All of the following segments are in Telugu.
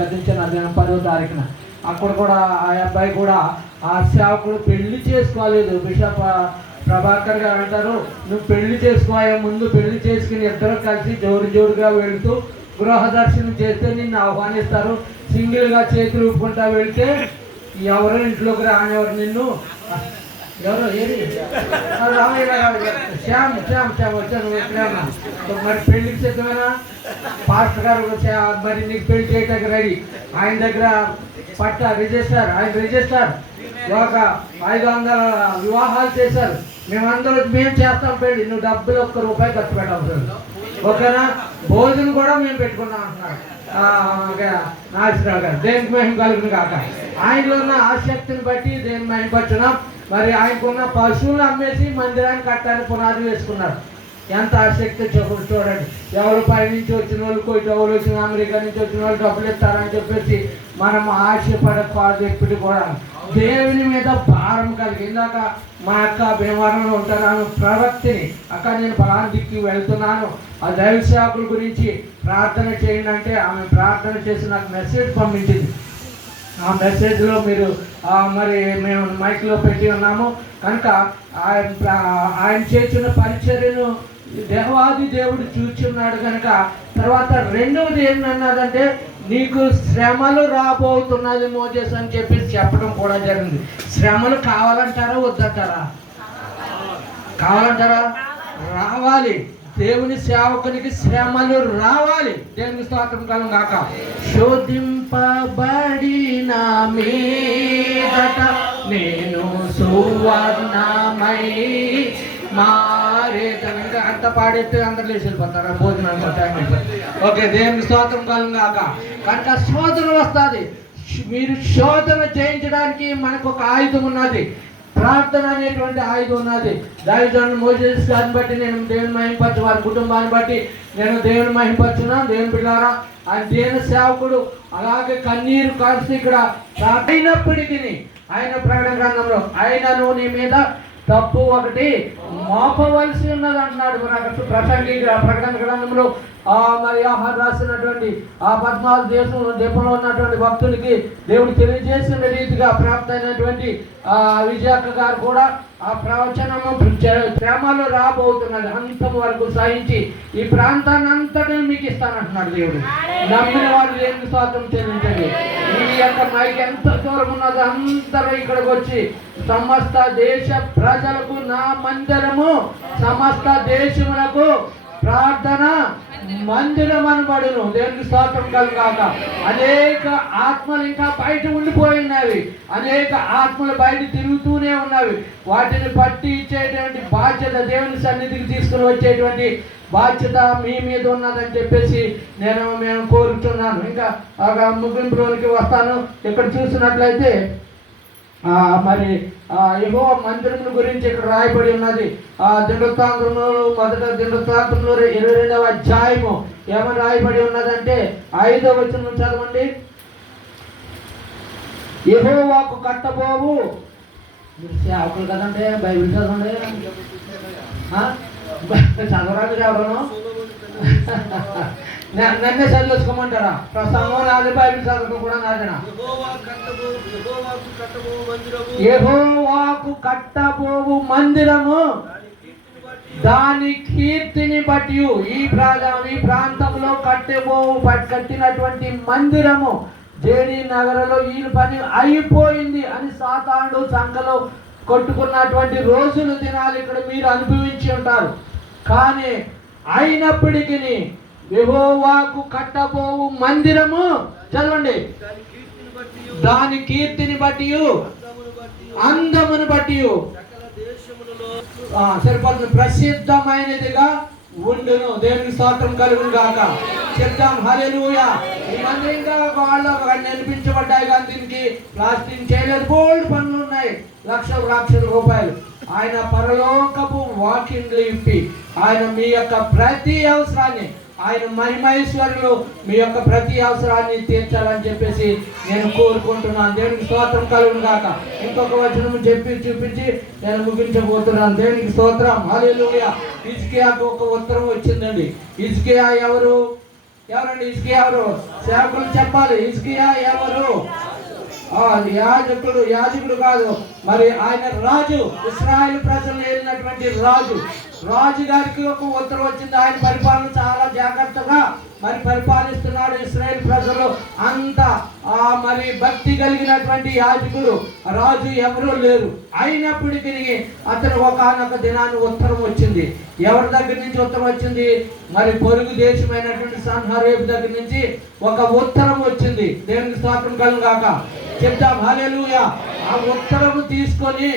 గతించిన దినం 10వ తారీఖున అక్కడ కూడా ఆ అబ్బాయి కూడా ఆ సేవకుడు పెళ్లి చేసుకోలేదు. బిషప్ ప్రభాకర్ గారు అంటారు, నువ్వు పెళ్లి చేసుకోయే ముందు పెళ్లి చేసుకుని ఇద్దరు కలిసి జోరుగా వెళుతూ గృహ దర్శనం చేస్తే నిన్ను ఆహ్వానిస్తారు. సింగిల్గా చేతులు ఊపుకుంటా వెళితే ఎవరు ఇంట్లోకి రానివారు నిన్ను. ఎవరు ఏది శ్యామ్ వచ్చాను ఎక్కడన్నా మరి పెళ్లికి సిద్ధమేనా? పాస్టర్ గారు మరి నీకు పెళ్లి చేయడానికి రెడీ. ఆయన దగ్గర పట్ట రిజిస్టర్, ఆయన రిజిస్టర్ ఒక 500 వివాహాలు చేశారు. మేము చేస్తాం పెళ్లి, నువ్వు డబ్బులు ₹1 ఖర్చు పెట్టవసరం, ఓకేనా? భోజనం కూడా మేము పెట్టుకున్నాం అంటున్నాడు నాగేశ్వరరావు గారు. దేనికి మహిమ కలుగును కాక. ఆయనలో ఉన్న ఆసక్తిని బట్టి దేని మహిమపరచున్నాం. మరి ఆయనకున్న పశువులు అమ్మేసి మందిరాన్ని కట్టాలని పునాది వేసుకున్నారు. ఎంత ఆసక్తి చూడండి. ఎవరు పైనుంచి వచ్చిన వాళ్ళు, కోయిటోళ్ళు వచ్చిన, అమెరికా నుంచి వచ్చిన వాళ్ళు డబ్బులు ఇస్తారని చెప్పేసి మనం ఆశపడకూడదు. ఎప్పుడు కూడా దేవుని మీద భారం కలిగి. ఇందాక మా అక్క భీమవరంలో ఉంటాను, ఆమె ప్రవక్తిని, అక్క నేను ఫలానా దిక్కు వెళ్తున్నాను, ఆ దైవ సేవకుల గురించి ప్రార్థన చేయండి అంటే ఆమె ప్రార్థన చేసి నాకు మెసేజ్ పంపించింది. ఆ మెసేజ్లో మీరు మరి మేము మైక్లో పెట్టి ఉన్నాము కనుక ఆయన చేసిన పరిచర్యను దేవాది దేవుడు చూచున్నాడు కనుక. తర్వాత రెండవది ఏంటన్నదంటే నీకు శ్రమలు రాబోతున్నది మోజెస్ అని చెప్పి చెప్పడం కూడా జరిగింది. శ్రమలు కావాలంటారా వద్దంటారా? కావాలంటారా? రావాలి. దేవుని సేవకునికి శ్రమలు రావాలి. దేవుని స్తోత్రం కలుగును గాక. శోధింపబడిన మీదట నేను సువర్ణమై మారేతను. ఇంకా అంత పాడేస్తే అందరు లేచి వెళ్ళిపోతారా? భోజనం ఓకే. దేవుని స్తోత్రం కలుగును గాక. కనుక శోధన వస్తుంది. మీరు శోధన జయించడానికి మనకు ఒక ఆయుధం ఉన్నది, ప్రార్థన అనేటువంటి ఆయుధం ఉన్నది. దైవజనుడు మోసెస్ గారిని బట్టి నేను దేవుని మహిమపరచు, వారి కుటుంబాన్ని బట్టి నేను దేవుని మహిమపరచున్నాను. దేవుని పిల్లారా, ఆయన దేవుని సేవకుడు అలాగే కన్నీరు కాల్సి ఇక్కడ అయినప్పటికీ ఆయన ప్రకటన గ్రంథంలో ఆయనను నీ మీద తప్పు ఒకటి మోపవలసి ఉన్నది అంటున్నాడు. ప్రసంగి ప్రకటన గ్రంథంలో మరి ఆహార రాసినటువంటి ఆ 14 దేశంలో ఉన్నటువంటి భక్తులకి దేవుడు తెలియజేసిన రీతిగా ప్రాప్త అయినటువంటి విజయక్క గారు కూడా ఆ ప్రవచనము శ్రమలు రాబోతున్నది అంతం వరకు సహించి ఈ ప్రాంతాన్ని అంతటిని మీకు ఇస్తానంటున్నాడు దేవుడు. నమ్మిన వారు దేవుని స్తోత్రం చెల్లించండి. ఈ యొక్క మైక్ ఎంత దూరం ఉన్నదో అందరూ ఇక్కడికి వచ్చి సమస్త దేశ ప్రజలకు నా మందిరము సమస్త దేశములకు ప్రార్థన మందిరం అనబడును. దేవునికి స్తోత్రం కలుగాక. అనేక ఆత్మలు ఇంకా బయట ఉండిపోయినవి, అనేక ఆత్మలు బయట తిరుగుతూనే ఉన్నవి. వాటిని పట్టి ఇచ్చేటువంటి బాధ్యత, దేవుని సన్నిధికి తీసుకుని వచ్చేటువంటి బాధ్యత మీ మీద ఉన్నదని చెప్పేసి మేము కోరుతున్నాను. ఇంకా ముగింపులోనికి వస్తాను. ఇక్కడ చూసినట్లయితే మరి యెహోవా మందిరం గురించి ఇక్కడ రాయబడి ఉన్నది. దినవృత్తాంతంలో మొదట దినవృత్తాంతంలో 22వ అధ్యాయము ఏమని రాయబడి ఉన్నదంటే 5వ వచనం చదవండి. యెహోవాకు కట్టబోవు. మీరు సేవకులు కదంటే బైబిల్ చదవండి. చదవరాదు ఎవరను నన్నే చదివేసుకోమంటారా? ప్రసంగం నాది, బైబిల్ చదవడం కూడా నాదేనా? యెహోవాకు కట్టబోవు మందిరము దాని కీర్తిని బట్టి ఈ ప్రాంతంలో కట్టినటువంటి మందిరము జేడి నగరంలో ఈ పని అయిపోయింది అని సాతానుడు సంఖలో కొట్టుకున్నటువంటి రోజులు దినాలు ఇక్కడ మీరు అనుభవించి ఉంటారు. కానీ అయినప్పటికీ యెహోవాకు కట్టబోవు మందిరము చదవండి దాని కీర్తిని బట్టి అందమును బట్టి సరిపోతుంది ప్రసిద్ధమైనదిగా ఉండును. దేవునికి స్తోత్రం కలుగును గాక. చెప్తాం హల్లెలూయా. ఈ మందిరంగా వాళ్ళు నిర్మించబడ్డాయి కానీ దీనికి ప్లాస్టింగ్ చేయలేదు. బోల్డ్ పనులు ఉన్నాయి, లక్షల రూపాయలు. ఆయన పరలోకపు వాకింగ్లు ఇప్పి ఆయన మీ యొక్క ప్రతి అవసరాన్ని, ఆయన మహిమైశ్వరులు మీ యొక్క ప్రతి అవసరాన్ని తీర్చాలని చెప్పేసి నేను కోరుకుంటున్నాను. దేవునికి స్తోత్రం కలుగును గాక. ఇంకొక వచనం చెప్పి చూపించి నేను ముగించబోతున్నాను. దేవునికి స్తోత్రం హల్లెలూయా. హిజ్కియాకు ఒక ఉత్తరం వచ్చిందండి. హిజ్కియా ఎవరు? ఎవరండి హిజ్కియా? ఎవరు? సేవకులు చెప్పాలి. హిజ్కియా ఎవరు? యాజకుడు కాదు, మరి ఆయన రాజు, ఇశ్రాయేలు ప్రజలను ఏలినటువంటి రాజు. రాజు గారికి ఒక ఉత్తరం వచ్చింది. ఆయన పరిపాలన చాలా జాగ్రత్తగా మరి పరిపాలిస్తున్నాడు. ఇశ్రాయేల్ ప్రజలు అంత మరి భక్తి కలిగినటువంటి యాజకుడు రాజు ఎవరూ లేరు. అయినప్పటికీ అతను ఒకానొక దినాన్ని ఉత్తరం వచ్చింది. ఎవరి దగ్గర నుంచి ఉత్తరం వచ్చింది? మరి పొరుగు దేశమైనటువంటి సన్హరేబు దగ్గర నుంచి ఒక ఉత్తరం వచ్చింది. దేవునికి స్తోత్రం కలుగును గాక. చెప్తాం హల్లెలూయా. ఆ ఉత్తరము తీసుకొని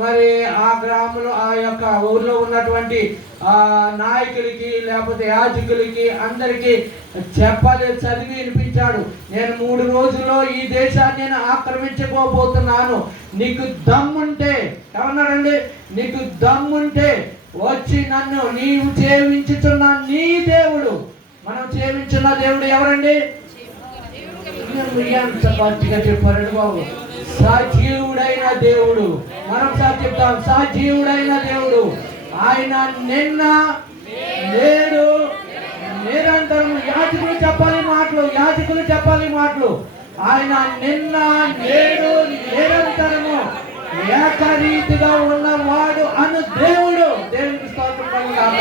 మరి ఆ గ్రామంలో ఆ యొక్క ఊర్లో ఉన్నటువంటి నాయకులకి లేకపోతే యాజకులకి అందరికీ చెప్పాలి, చదివి వినిపించాడు. నేను 3 రోజుల్లో ఈ దేశాన్ని నేను ఆక్రమించుకోబోతున్నాను. నీకు దమ్ముంటే, ఏమన్నాడండి? నీకు దమ్ముంటే వచ్చి నన్ను, నీవు సేవించుచున్న నీ దేవుడు, మనం సేవించున్న దేవుడు ఎవరండి? చెప్పారండి బాబు. సజీవుడైన దేవుడు. మనం చెప్తాం, సజీవుడైన దేవుడు. ఆయన నిన్న నేడు నిరంతరం. యాజకులు చెప్పాలి మాటలు. ఆయన నిన్న నేడు నిరంతరము ఏకరీతిగా ఉన్నవాడు అను దేవుడు. దేవునికి స్తోత్రం కలుగుగాక.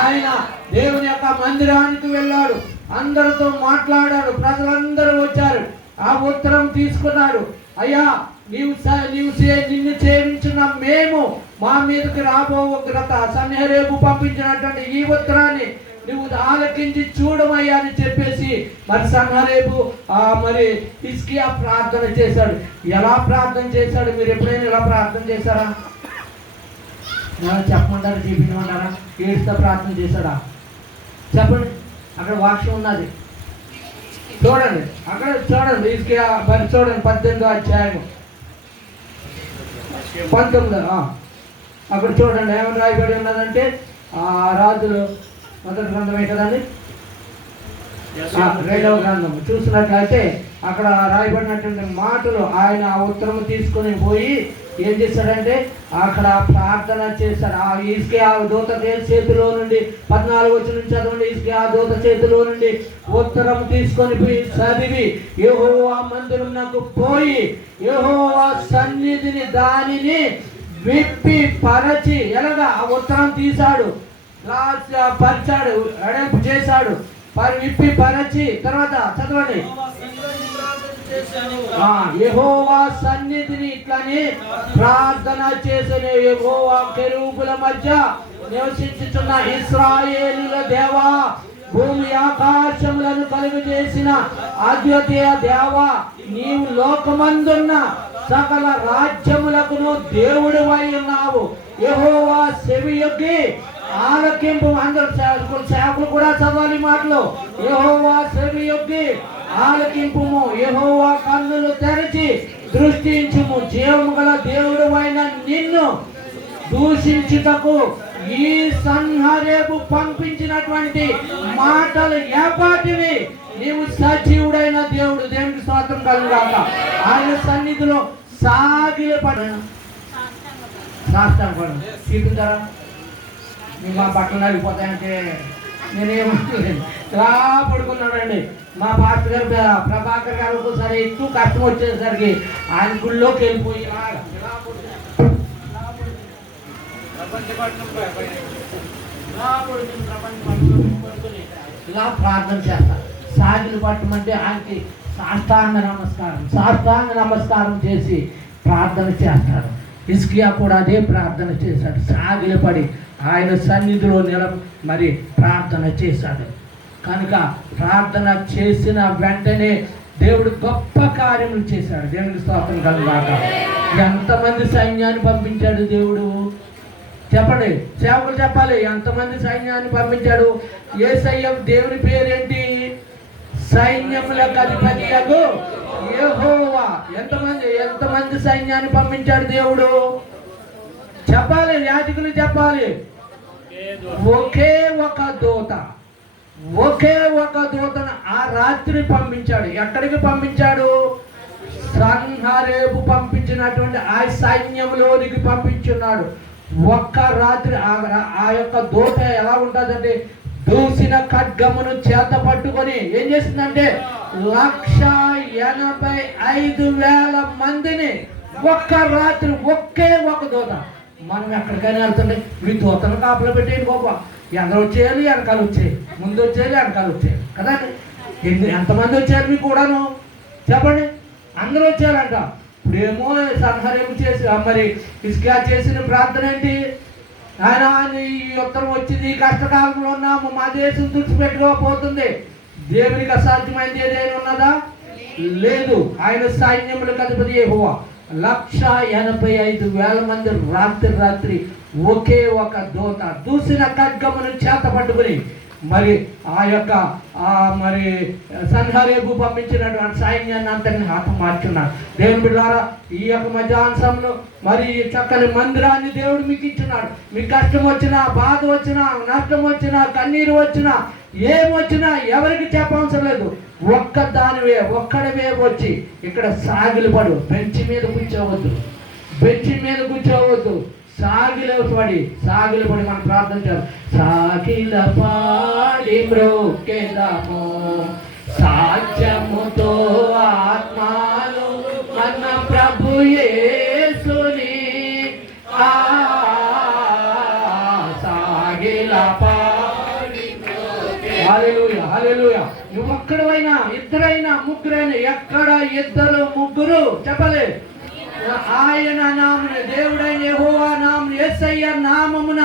ఆయన దేవుని యొక్క మందిరానికి వెళ్ళాడు, అందరితో మాట్లాడాడు, ప్రజలందరూ వచ్చారు. ఆ ఉత్తరం తీసుకున్నాడు. అయ్యా, నిన్ను సేవించిన మేము మా మీదకి రాబో సన్హరేబు పంపించినటువంటి ఈ ఉత్తరాన్ని నువ్వు ఆలకించి చూడమయ్యా అని చెప్పేసి మరి సన్హరేబు మరి హిజ్కియా ప్రార్థన చేశాడు. ఎలా ప్రార్థన చేశాడు? మీరు ఎప్పుడైనా ఇలా ప్రార్థన చేశారా? చెప్పమంటారా? చూపించమంటారా? ఏడుస్తా ప్రార్థన చేశాడా? చెప్పండి. అక్కడ వాక్యం ఉన్నది, చూడండి. అక్కడ చూడండి, హిజ్కియా మరి చూడండి 18వ అధ్యాయం 19. అక్కడ చూడండి ఏమని రాయబడి ఉన్నదంటే, రాజులు మొదటి గ్రంథమే కదండి, 2వ గ్రంథం చూసినట్లయితే అక్కడ రాయబడినటువంటి మాటలు. ఆయన ఆ ఉత్తరం తీసుకుని పోయి ఏం చేశాడంటే అక్కడ ప్రార్థన చేశాడు. ఆ హిజ్కియా దూత చేతిలో నుండి 14 వచనం చదవండి. హిజ్కియా దూత చేతిలో నుండి ఉత్తరం తీసుకొని పోయి చదివి యెహోవా మందిరమునకు పోయి యెహోవా సన్నిధిని దానిని విప్పి పరచి, ఎలాగా ఆ ఉత్తరం తీశాడు, పరిచాడు, ఎడల్పు చేశాడు, విప్పి పరచి. తర్వాత చదవండి. యెహోవా సన్నిధిని ఇట్లని ప్రార్థన చేసిన యెహోవా కెరూబుల మధ్య నివసించుచున్న ఇశ్రాయేలుల దేవా, భూమి ఆకాశములను కలుగు చేసిన అద్వితీయ దేవా, నీవు లోకమందున్న సకల రాజ్యములకును దేవుడివై ఉన్నావు. యెహోవా చెవియొగ్గి ఆలకింపు. అందరూ సేవకులు కూడా చదవాలి మాటలు. యెహోవా చెవియొగ్గి ఆలకింపుము, యెహోవా కన్నులు తెరచి దృష్టించుము. జీవము గల దేవుడైన నిన్ను దూషించుటకు ఈ సన్హరేబు పంపించినటువంటి మాటలు ఏపాటివి? నీవు సజీవుడైన దేవుడు. దేవునికి స్తోత్రం కలుగుగాక. ఆయన సన్నిధిలో సాగిలపడు. చూపించారా? మా బట్టలు అయిపోతాయంటే నేనేమంటలేదు. ఇలా పడుకున్నాడండి. మా పాస్టర్ గారు ప్రభాకర్ గారు ఒకసారి ఎక్కువ కష్టం వచ్చేసరికి ఆయన గుళ్ళోకి వెళ్ళిపోయి ఇలా ప్రార్థన చేస్తారు. సాగిలు పట్టమంటే ఆయనకి సాష్టాంగ నమస్కారం చేసి ప్రార్థన చేస్తారు. హిజ్కియా కూడా అదే ప్రార్థన చేశాడు. సాగిలపడి ఆయన సన్నిధిలో మరి ప్రార్థన చేశాడు. కనుక ప్రార్థన చేసిన వెంటనే దేవుడు గొప్ప కార్యములు చేశాడు. దేవునికి స్తోత్రం కలుగుగాక. ఎంతమంది సైన్యాన్ని పంపించాడు దేవుడు? చెప్పండి, సేవకులు చెప్పాలి. ఎంతమంది సైన్యాన్ని పంపించాడు? యేసయ్య దేవుని పేరేంటి? సైన్యములకు అధిపతియగు యెహోవా. ఎంతమంది సైన్యాన్ని పంపించాడు దేవుడు? చెప్పాలి, యాజకులు చెప్పాలి. ఒకే ఒక దూతను ఆ రాత్రి పంపించాడు. ఎక్కడికి పంపించాడు? సన్హరేబు పంపించినటువంటి ఆ సైన్యంలోనికి పంపించున్నాడు. ఒక్క రాత్రి ఆ యొక్క దూత ఎలా ఉంటుందంటే దూసిన ఖడ్గమును చేత పట్టుకొని ఏం చేసిందంటే 185,000 మందిని ఒక్క రాత్రి ఒకే ఒక దూత. మనం ఎక్కడికైనా వెళ్తుంటే మీ దూతను కాపలా పెట్టేయండి బాబా, ఎందరు వచ్చేయాలి వెనకాల వచ్చేయాలి, ముందు వచ్చేయాలి వెనకాల వచ్చేయాలి కదండి. ఎంతమంది వచ్చారు మీకు కూడాను చెప్పండి, అందరూ వచ్చారంట. ఇప్పుడేమో సన్హరేము చేసి మరి హిజ్కియా చేసిన ప్రార్థన ఏంటి, ఆయన ఈ ఉత్తరం వచ్చింది, ఈ కష్టకాలంలో ఉన్నాము, మా దేశం తుడిచిపెట్టుకోకపోతుంది, దేవునికి అసాధ్యమైనది ఏదైనా ఉన్నదా? లేదు. ఆయన సైన్యములకు అధిపతి యెహోవా 185,000 మంది రాత్రి ఒకే ఒక దూత దూసిన ఖడ్గమును చేత పట్టుకుని మరి ఆ యొక్క మరి సన్హరేబు పంపించినటువంటి సైన్యాన్ని అంతని హతమార్చున్నాడు. దేవుని బిడ్డలారా, ఈ యొక్క మధ్యాహ్నంలో మరి ఈ చక్కని మందిరాన్ని దేవుడు మీకు ఇచ్చినాడు. మీకు కష్టం వచ్చినా, బాధ వచ్చినా, నష్టం వచ్చినా, కన్నీరు వచ్చినా, ఏమొచ్చినా ఎవరికి చెప్పవసరం లేదు. ఒక్కడవే వచ్చి ఇక్కడ సాగిలపడు. బెంచి మీద కూర్చోవద్దు, సాగిలపడి మనం ప్రార్థన చేయాలి. సాగిలపడి మ్రోకెదము సాధ్యముతో ఆత్మలు మన ప్రభు యేసుని సాగిలపడి. హల్లెలూయా, హల్లెలూయా. నువ్వు ఒక్కడవైనా, ఇద్దరైనా, ముగ్గురైనా, ఎక్కడ ఇద్దరు ముగ్గురు చెప్పలేదు ఆయన నామమున, దేవుడైన యెహోవా నామమున, యేసయ్య నామమున